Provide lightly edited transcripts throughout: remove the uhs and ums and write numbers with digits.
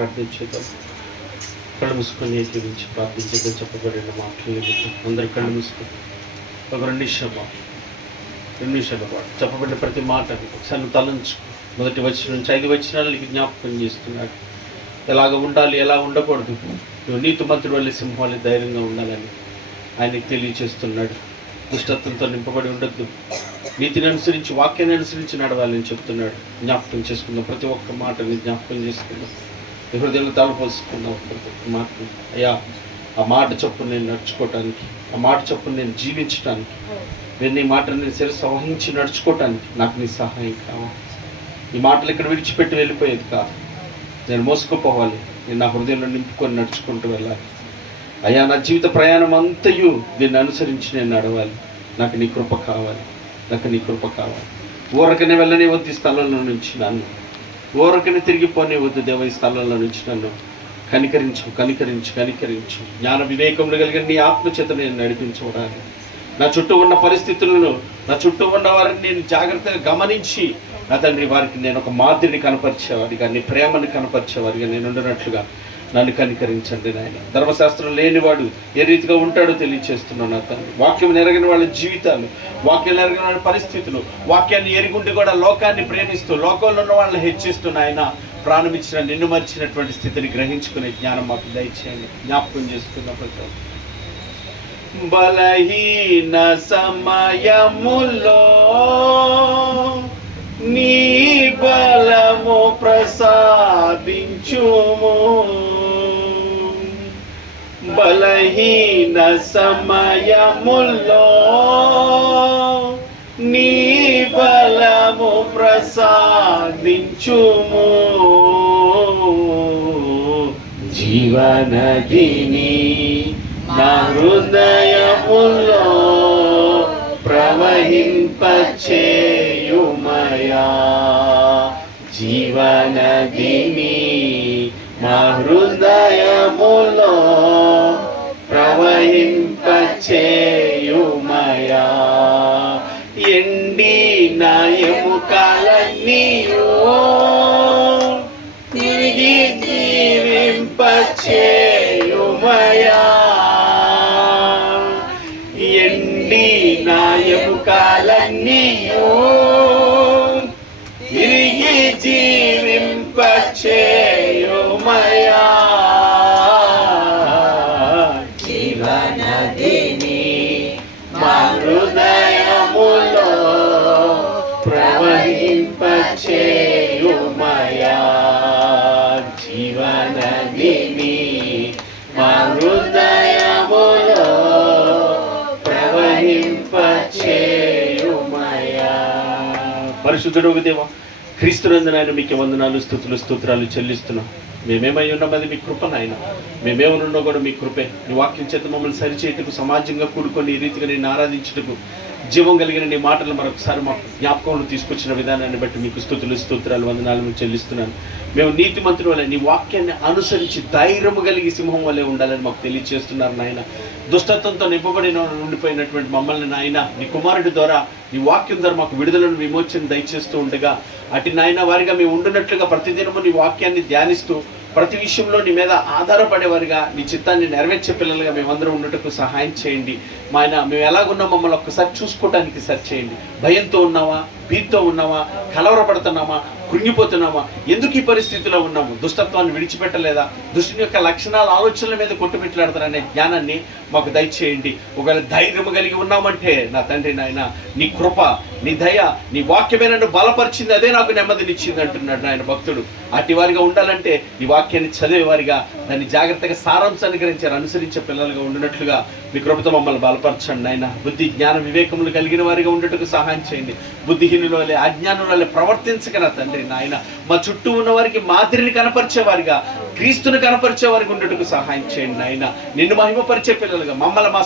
ప్రార్థించేద్దాం. కళ్ళు మూసుకొని ఏకీవించి ప్రార్థించేద్దాం. చెప్పబడిన మాటలు అందరూ కళ్ళు మూసుకొని ఒక 2 నిమిషాల పాటు చెప్పబడిన ప్రతి మాట ఒకసారి తలంచు. మొదటి వచనం నుంచి 5 వచనాలు నీకు జ్ఞాపకం చేస్తున్నాడు. ఎలాగ ఉండాలి, ఎలా ఉండకూడదు, నువ్వు నీతిమంతుడి వల్ల సింహాలు ధైర్యంగా ఉండాలని ఆయనకి తెలియచేస్తున్నాడు. దుష్టత్వంతో నింపబడి ఉండొద్దు, నీతిని అనుసరించి వాక్యాన్ని అనుసరించి నడవాలని చెప్తున్నాడు. జ్ఞాపకం చేసుకుందాం. ప్రతి ఒక్క మాటని జ్ఞాపకం చేసుకుందాం. హృదయంలో తలపోసుకుందాం. ప్రతి ఒక్క మాటని అయ్యా ఆ మాట చొప్పున నేను నడుచుకోవటానికి, ఆ మాట చొప్పున నేను జీవించడానికి, నేను నీ మాటను నేను శిరస్సు వహించి నడుచుకోవటానికి నాకు నీ సహాయం కావాలి. ఈ మాటలు ఇక్కడ విడిచిపెట్టి వెళ్ళిపోయేది కాదు. నేను మోసుకుపోవాలి. నేను నా హృదయంలో నింపుకొని నడుచుకుంటూ వెళ్ళాలి. అయ్యా నా జీవిత ప్రయాణం అంతయు దీన్ని అనుసరించి నేను నడవాలి. నాకు నీ కృప కావాలి, నాకు నీ కృప కావాలి. ఊరకనే వెళ్ళనే వద్దు ఈ స్థలంలో నుంచి నన్ను, ఊరకనే తిరిగిపోనే వద్దు దేవ ఈ స్థలంలో నుంచి నన్ను. కనికరించు, కనికరించు, కనికరించు. జ్ఞాన వివేకములు కలిగిన నీ ఆత్మచేత నేను నడిపించబడాలి. నా చుట్టూ ఉన్న పరిస్థితులను, నా చుట్టూ ఉన్న వారిని నేను జాగ్రత్తగా గమనించి నా తండ్రి వారికి నేను ఒక మాదిరిని కనపరిచేవాడిగా, నీ ప్రేమను కనపరిచేవాడిగా నేను ఉండనట్లుగా నన్ను కనికరించండి నాయన. ధర్మశాస్త్రం లేనివాడు ఏ రీతిగా ఉంటాడో తెలియచేస్తున్నాను నా తండ్రి. వాక్యం ఎరగిన వాళ్ళ జీవితాలు, వాక్యం ఎరగిన వాళ్ళ పరిస్థితులు, వాక్యాన్ని ఎరుగుండి కూడా లోకాన్ని ప్రేమిస్తూ లోకంలో ఉన్న వాళ్ళని హెచ్చిస్తూ ఆయన ప్రాణం ఇచ్చిన నిన్ను మరిచినటువంటి స్థితిని గ్రహించుకునే జ్ఞానం మాకు దయచేయండి. జ్ఞాపకం చేసుకున్న ప్రతి బలహీన సమయములో నీ బలము ప్రసాదించుము. బలహీన సమయములో నీ బలము ప్రసాదించుము. జీవనదిని నా హృదయములో ప్రవహింపచేయుమయా. జీవనదిని నా హృదయములో ప్రవహింపచేయుమయా. ఎండిన ఎముకలన్నీయు తిరిగి జీవింపచేయుమయా. ఎండిన ఎముకలన్నీయు తిరిగి జీవింపచేయుమయా. జీవనదిని మా హృదయములో ప్రవహింపచేయుమయా. జీవనదిని మా హృదయములో ప్రవహింపచేయుమయా. పరిశుద్ధుడు దేవా, క్రీస్తునందు నాయన మీకు వందనాలు, స్తుతులు, స్తోత్రాలు చెల్లిస్తున్నాం. మేమేమై ఉన్నాం అది మీ కృప నాయన. మేమేమనున్నా కూడా మీ కృపే. నీ వాక్యం చేత మమ్మల్ని సరిచేయటకు, సమాజంగా కూడుకొని ఈ రీతిగా నేను ఆరాధించుటకు, జీవం కలిగిన నీ మాటలు మరొకసారి మాకు జ్ఞాపకంలో తీసుకొచ్చిన విధానాన్ని బట్టి మీకు స్తుతులు, స్తోత్రాలు, వందనాలు చెల్లిస్తున్నాను. మేము నీతిమంతుల వల్ల నీ వాక్యాన్ని అనుసరించి ధైర్యము కలిగి సింహం వల్లే ఉండాలని మాకు తెలియజేస్తున్నారు నాయన. దుష్టత్వంతో నింపబడిన ఉండిపోయినటువంటి మమ్మల్ని నాయన నీ కుమారుడి ద్వారా, నీ వాక్యం ద్వారా మాకు విడుదలను, విమోచన దయచేస్తూ ఉండగా అటు నాయన వారిగా మేము ఉండునట్లుగా ప్రతిదినము నీ వాక్యాన్ని ధ్యానిస్తూ ప్రతి విషయంలో నీ మీద ఆధారపడేవారిగా, నీ చిత్తాన్ని నెరవేర్చే పిల్లలుగా మేమందరం ఉండటకు సహాయం చేయండి. మా ఆయన మేము ఎలాగున్నా మమ్మల్ని ఒక్కసారి చూసుకోవడానికి సరి చేయండి. భయంతో ఉన్నావా, భీతితో ఉన్నావా, కలవరపడుతున్నామా, కృంగిపోతున్నామా, ఎందుకు ఈ పరిస్థితిలో ఉన్నాము, దుష్టత్వాన్ని విడిచిపెట్టలేదా, దుష్టుని యొక్క లక్షణాల ఆలోచనల మీద కొట్టుమిట్లాడతారనే జ్ఞానాన్ని మాకు దయచేయండి. ఒకవేళ ధైర్యము కలిగి ఉన్నామంటే నా తండ్రి నాయన నీ కృప, నీ దయ, నీ వాక్యమే నన్ను బలపరిచింది, అదే నాకు నెమ్మదినిచ్చింది అంటున్నాడు నాయన భక్తుడు. అట్టి వారిగా ఉండాలంటే నీ వాక్యాన్ని చదివేవారిగా, దాన్ని జాగ్రత్తగా సారాంశాన్ని గ్రహించారు అనుసరించే పిల్లలుగా ఉండినట్లుగా మీ కృపతో మమ్మల్ని బలపరచండి నాయన. బుద్ధి, జ్ఞాన, వివేకములు కలిగిన వారిగా ఉండటకు సహాయం చేయండి. బుద్ధిహీనుల వల్లే, అజ్ఞానుల వల్లే ప్రవర్తించక నా తండ్రి నాయన మా చుట్టూ ఉన్న వారికి మాదిరిని కనపరిచేవారిగా, క్రీస్తుని కనపరిచేవారికి ఉండటకు సహాయం చేయండి నాయన. నిన్ను మహిమపరిచే పిల్లలుగా మమ్మల్ని మా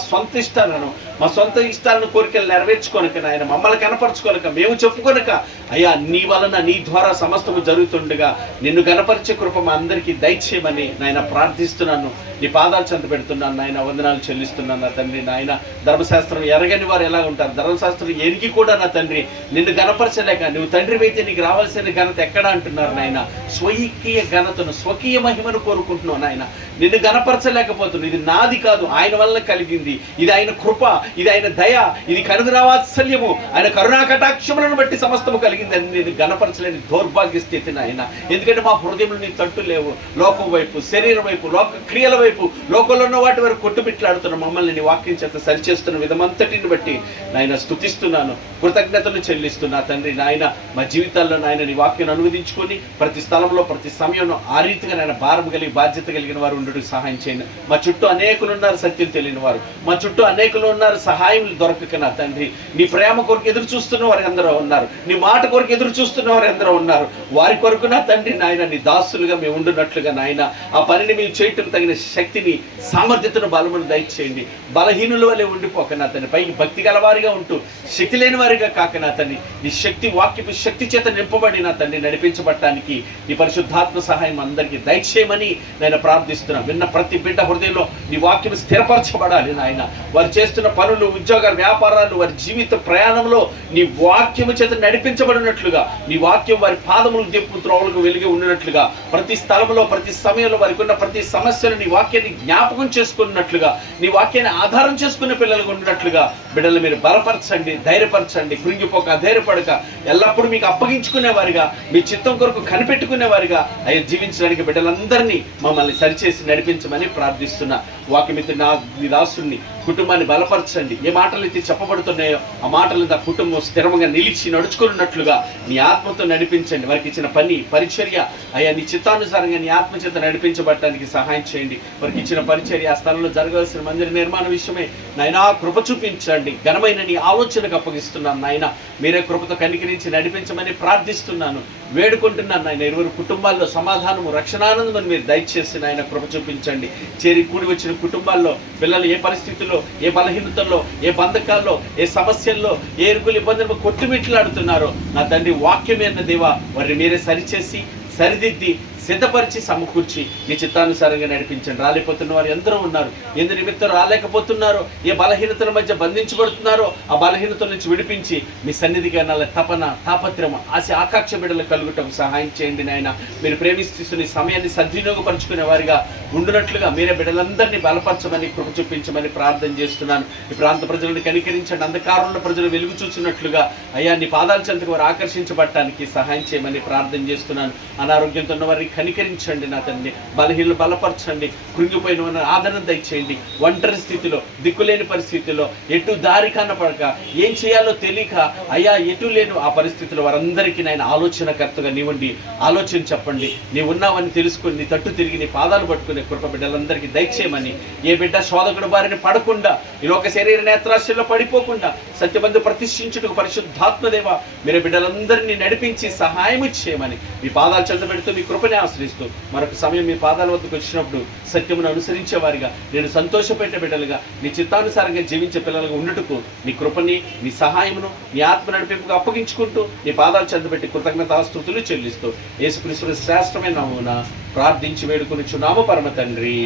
సొంత ఇష్టాలను కోరికలు నెరవేర్చుకోనక నాయన, మమ్మల్ని కనపరచుకోనక, మేము చెప్పుకొనక అయ్యా నీ వలన, నీ ద్వారా సమస్తము జరుగుతుండగా నిన్ను కనపరిచే కృప మా అందరికీ దయచేయమని నాయన ప్రార్థిస్తున్నాను. నీ పాదాలు చెంత పెడుతున్నాను నాయన. వందనాలు చెల్లిస్తున్నాను నా తండ్రి నాయన. ధర్మశాస్త్రం ఎరగని వారు ఎలా ఉంటారు, ధర్మశాస్త్రం ఎరిగి కూడా నా తండ్రి నిన్ను గణపరచలేక, నువ్వు తండ్రి అయితే నీకు రావాల్సిన ఘనత ఎక్కడ అంటున్నారు నాయన. స్వకీయ ఘనతను, స్వకీయ మహిమ మహిమను కోరుకుంటున్నావు నాయన. నిన్ను గణపరచలేకపోతున్నావు. ఇది నాది కాదు, ఆయన వల్ల కలిగింది. ఇది ఆయన కృప, ఇది ఆయన దయ, ఇది కనుగరావాత్సల్యము, ఆయన కరుణా కటాక్షములను బట్టి సమస్తము కలిగింది అని నేను గణపరచలేని దౌర్భాగ్య స్థితి నాయన. ఎందుకంటే మా హృదయంలో నీ తట్టు లేవు. లోకం వైపు, శరీరం వైపు, లోక క్రియల వైపు, లోకంలో ఉన్న వాటి వరకు కొట్టుబిట్లాడుతున్న మమ్మల్ని నీ వాక్యం చేత సరిచేస్తున్న విధమంతటిని బట్టి నాయన స్తుతిస్తున్నాను, కృతజ్ఞతలు చెల్లిస్తున్నా తండ్రి. నాయన మా జీవితాల్లో నాయన నీ వాక్యం అనువదించుకొని ప్రతి స్థలంలో ప్రతి సమయంలో ఆ రీతిగా నాయన భారం కలిగి బాధ్యత కలిగిన వారు ఉండడానికి సహాయం చేయండి. మా చుట్టూ అనేకులు ఉన్నారు సత్యం తెలియని వారు, మా చుట్టూ అనేకులు ఉన్నారు సహాయం దొరకక నా తండ్రి. నీ ప్రేమ కొరకు ఎదురు చూస్తున్న వారు ఎందరో ఉన్నారు, నీ మాట కొరకు ఎదురు చూస్తున్న వారు ఎందరో ఉన్నారు. వారి కొరకు నా తండ్రి నాయన నీ దాసులుగా మేము ఉండున్నట్లుగా నాయన ఆ పనిని మేము చేయటం తగిన శక్తిని, సామర్థ్యతను, బలమును దయచేయండి. బలహీనుల వల్లే ఉండిపోక నా తండ్రి, పైకి భక్తి గలవారిగా ఉంటూ శక్తి లేని వారిగా కాక నా తండ్రి నీ శక్తి వాక్యపు శక్తి చేత నింపబడి నా తండ్రి నడిపించబడటానికి నీ పరిశుద్ధాత్మ సహాయం అందరికీ దయచేయమని నేను ప్రార్థిస్తున్నాను. విన్న ప్రతి బిడ్డ హృదయంలో నీ వాక్యం స్థిరపరచబడాలి నాయన. వారు చేస్తున్న పనులు, ఉద్యోగాలు, వ్యాపారాలు, వారి జీవిత ప్రయాణంలో నీ వాక్యము చేత నడిపించబడినట్లుగా, నీ వాక్యం వారి పాదములు దిప్పు త్రోవలకు వెలిగి ఉండినట్లుగా, ప్రతి స్థలంలో ప్రతి సమయంలో వారికి ఉన్న ప్రతి సమస్యను నీ వాక్యాన్ని జ్ఞాపకం చేసుకున్నట్లుగా, నీ వాక్యాన్ని ఆధారం చేసుకునే పిల్లలకు ఉన్నట్లుగా బిడ్డలు మీరు బలపరచండి, ధైర్యపరచండి. కృంగిపోక, అధైర్యపడక, ఎల్లప్పుడూ మీకు అప్పగించుకునే వారిగా, మీ చిత్తం కొరకు కనిపెట్టుకునే వారిగా అయ్యా జీవించడానికి బిడ్డలందరినీ మమ్మల్ని సరిచేసి నడిపించమని ప్రార్థిస్తున్నా. వాక్యమిత్రుడు నీ దాసుని కుటుంబాన్ని బలపరచండి. ఏ మాటలు అయితే చెప్పబడుతున్నాయో ఆ మాటలు ఆ కుటుంబం స్థిరంగా నిలిచి నడుచుకున్నట్లుగా నీ ఆత్మతో నడిపించండి. వారికి ఇచ్చిన పని, పరిచర్య అయ్యా నీ చిత్తానుసారంగా నీ ఆత్మ చేత నడిపించబడటానికి సహాయం చేయండి. వారికి ఇచ్చిన పరిచర్య, ఆ స్థలంలో జరగాల్సిన మందిర నిర్మాణ విషయమే నాయనా కృప చూపించండి. ఘనమైన నీ ఆలోచనకు అప్పగిస్తున్నాను నాయన. మీరే కృపతో కనికరించి నడిపించమని ప్రార్థిస్తున్నాను, వేడుకుంటున్నాను నాయన. ఇరువురు కుటుంబాల్లో సమాధానము, రక్షణానందం మీరు దయచేసి నాయన కృప చూపించండి. చేరి కూడి వచ్చిన కుటుంబాల్లో పిల్లలు ఏ పరిస్థితుల్లో, ఏ బలహీనతల్లో, ఏ బంధకాల్లో, ఏ సమస్యల్లో, ఏ ఇరుకులు ఇబ్బందులు కొట్టుమిట్లాడుతున్నారో నా తండ్రి వాక్యమే అన్న దేవా వారిని మీరే సరిచేసి సరిదిద్ది సిద్ధపరిచి సమకూర్చి నీ చిత్తానుసారంగా నడిపించండి. రాలేకపోతున్న వారు ఎందరో ఉన్నారు. ఎందు నిమిత్తం రాలేకపోతున్నారో, ఏ బలహీనతల మధ్య బంధించబడుతున్నారో ఆ బలహీనతల నుంచి విడిపించి మీ సన్నిధికి అనాల తపన, తాపత్రమ, ఆశ, ఆకాంక్ష బిడ్డలు కలుగుటం సహాయం చేయండి నాయన. మీరు ప్రేమిస్తున్న సమయాన్ని సద్వినియోగపరుచుకునే వారిగా ఉండునట్లుగా మీరే బిడ్డలందరినీ బలపరచమని, కృప చూపించమని ప్రార్థన చేస్తున్నాను. ఈ ప్రాంత ప్రజలను కనికరించండి. అంధకారంలో ప్రజలు వెలుగు చూసినట్లుగా అయ్యా నీ పాదాల చెంతకు వారు ఆకర్షించబడటానికి సహాయం చేయమని ప్రార్థన చేస్తున్నాను. అనారోగ్యంతో ఉన్న వారిని కనికరించండి నా తండ్రి. బలహీనలు బలపరచండి. కృంగిపోయిన వారిని ఆదరణ దయచేయండి. ఒంటరి స్థితిలో, దిక్కులేని పరిస్థితిలో, ఎటు దారి కనపడక, ఏం చేయాలో తెలియక అయ్యా ఎటు లేను ఆ పరిస్థితిలో వారందరికీ నేను ఆలోచనకర్తగా నీవండి. ఆలోచన చెప్పండి. నీవు ఉన్నావని తెలుసుకొని నీ తట్టు తిరిగి నీ పాదాలు పట్టుకునే కృప బిడ్డలందరికీ దయచేయమని, ఏ బిడ్డ శోధకుడు బారిన పడకుండా, ఈ లోక శరీర నేత్రాశల్లో పడిపోకుండా సత్యబంధు ప్రతిష్ఠించుటకు పరిశుద్ధాత్మదేవ మీరు బిడ్డలందరినీ నడిపించి సహాయం చేయమని మీ పాదాలు చెంత పెడుతూ మీ కృపని ఆశ్రయిస్తూ మరొక సమయం మీ పాదాల వద్దకు వచ్చినప్పుడు సత్యమును అనుసరించే వారిగా, నేను సంతోషపెట్టే బిడ్డలుగా, నీ చిత్తానుసారంగా జీవించే పిల్లలుగా ఉండుటకు నీ కృపని, నీ సహాయమును, నీ ఆత్మ నడిపింపుగా అప్పగించుకుంటూ నీ పాదాలు చెందబెట్టి కృతజ్ఞతాస్తుతులు చెల్లిస్తూ యేసుక్రీస్తు శ్రేష్టమైన నామమున ప్రార్థించి వేడుకొనుచున్నాము పరమ తండ్రి.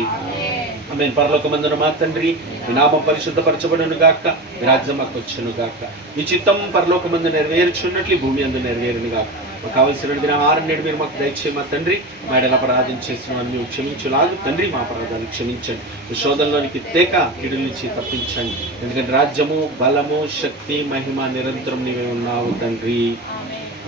ఆమేన్. పరలోకమందున మా తండ్రి, మీ నామం పరిశుద్ధపరచబడును గాక, మీ రాజ్యం మాకు వచ్చును గాక, మీ చిత్తం పరలోకమందు నెరవేర్చున్నట్లు భూమి అందు నెరవేరును గాక. మాకు కావలసిన ఆహారం నేడు మీరు మాకు దయచేయ మా తండ్రి. మా ఎడల అపరాధం చేసిన మేము క్షమించులాగు తండ్రి మా అపరాధాన్ని క్షమించండి. శోధనలోనికి తేక కీడుల నుంచి తప్పించండి. ఎందుకంటే రాజ్యము, బలము, శక్తి, మహిమ నిరంతరం నీవే ఉన్నావు తండ్రి.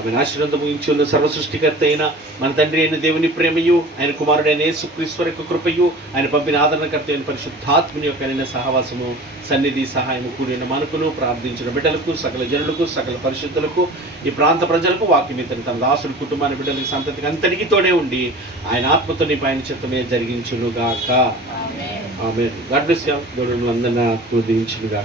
ఆమె ఆశీర్వాదం ముగించి ఉన్న సర్వసృష్టికర్త అయిన మన తండ్రి అయిన దేవుని ప్రేమయు, ఆయన కుమారుడైన యేసుక్రీస్తు యొక్క కృపయు, ఆయన పంపిన ఆదరణకర్త అయిన పరిశుద్ధాత్మని యొక్క అయిన సహవాసము, సన్నిధి, సహాయము కూడిన మనకును, ప్రార్థించిన బిడ్డలకు, సకల జనులకు, సకల పరిశుద్ధులకు, ఈ ప్రాంత ప్రజలకు, వాక్యమితను తన దాసుడు కుటుంబాన్ని, బిడ్డలకి, సంతతికి అంతటికి తోడే ఉండి ఆయన ఆత్మతో నీ పైన చిత్తమే జరిగించునుగాక. ఆమేన్. God bless you. దేవుడు వందన దీవించునుగాక.